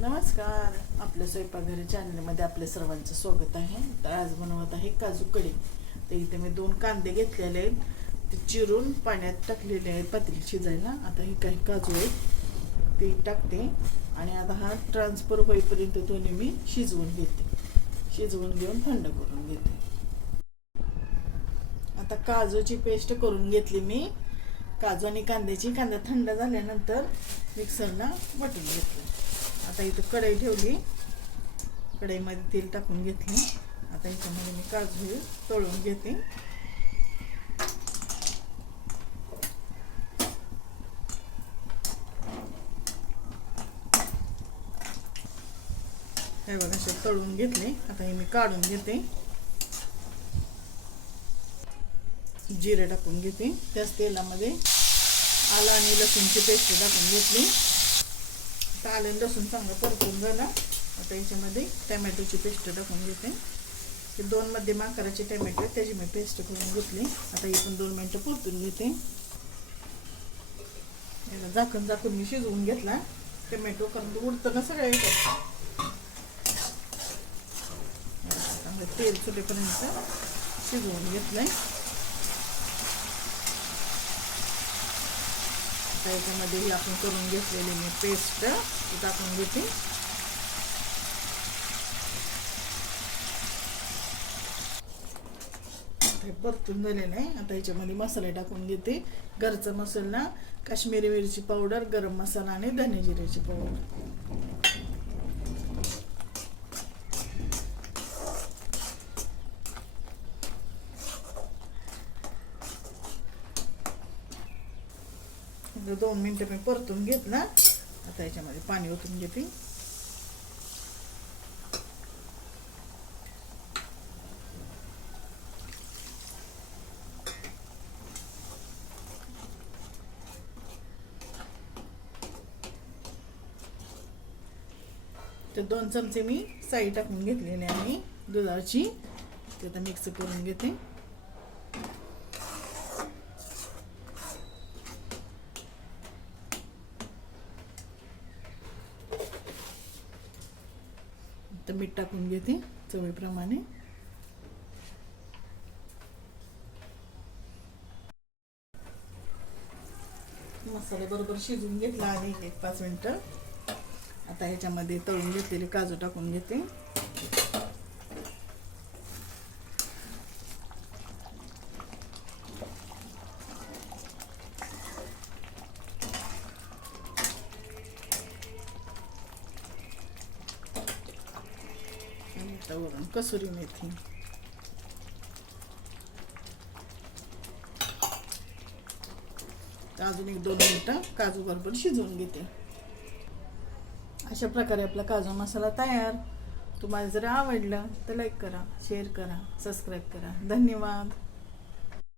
नमस्कार. आपल्या स्वयंपाकघरी चॅनलमध्ये आपल्या सर्वांचं स्वागत आहे. तर आज बनवत आहे काजू कढी. तर इथे मी दोन कांदे घेतलेले आहेत. ते चिरून पाण्यात टाकलेले आहेत पातळी शिजायला. आता हे काही काजू आहेत. ते टाकते. आणि आता हा ट्रान्सफर होईपर्यंत दोन्ही मी शिजवून घेते. शिजवून घेऊन थंड करून घेते. आता काजूची पेस्ट करून घेतली मी. काजू आणि कांद्याची. कांदा थंड झाल्यानंतर मिक्सरला वाटून घेतलं. आता इथं कढई ठेवली. कढईमध्ये तेल टाकून घेतली. आता याच्यामध्ये मी काजू तळून घेते. हे बघा असे तळून घेतले. आता हे मी काढून घेते. जिरे टाकून घेते. त्याच तेलामध्ये आलं आणि लसूणची पेस्ट टाकून घेतली. आता आलं लसूण चांगलं परतून झाला. आता याच्यामध्ये टमॅटोची पेस्ट टाकून घेते. हे दोन मध्यम आकाराचे टमॅटो त्याची मी पेस्ट करून घेतली. आता ही पण दोन मिनटं परतून घेते. याला झाकण झाकून मी शिजवून घेतला. टमॅटो कारण उडतं ना सगळं येतात चांगलं तेल सुटेपर्यंत शिजवून घेतलंय. आता याच्यामध्ये ही आपण करून घेतलेली मी पेस्ट टाकून घेते. हे परतून झालेलं आहे. आता याच्यामध्ये मसाले टाकून घेते. घरचा मसाला काश्मीरी मिरची पावडर गरम मसाला आणि धने जिऱ्याची पावडर दोन मिनटं मी परतून घेतला. आता याच्यामध्ये पाणी ओतून घेते. तर दोन चमचे मी साई टाकून घेतलेले आहे दुधाची. ते आता मिक्स करून घेते. तर मीठ टाकून घेते चवीप्रमाणे. मसाला बरोबर शिजवून घेतला आणि एक पाच मिनटं. आता ह्याच्यामध्ये तळून घेतलेले काजू टाकून घेते आणि आता वरून कसुरी मेथी. तर अजून एक दोन मिनटं काजू बरोबर शिजवून घेते. अशा प्रकारे आपला काजू मसाला तयार. तुम्हाला जर आवडलं तर लाईक करा शेअर करा सबस्क्राईब करा. धन्यवाद.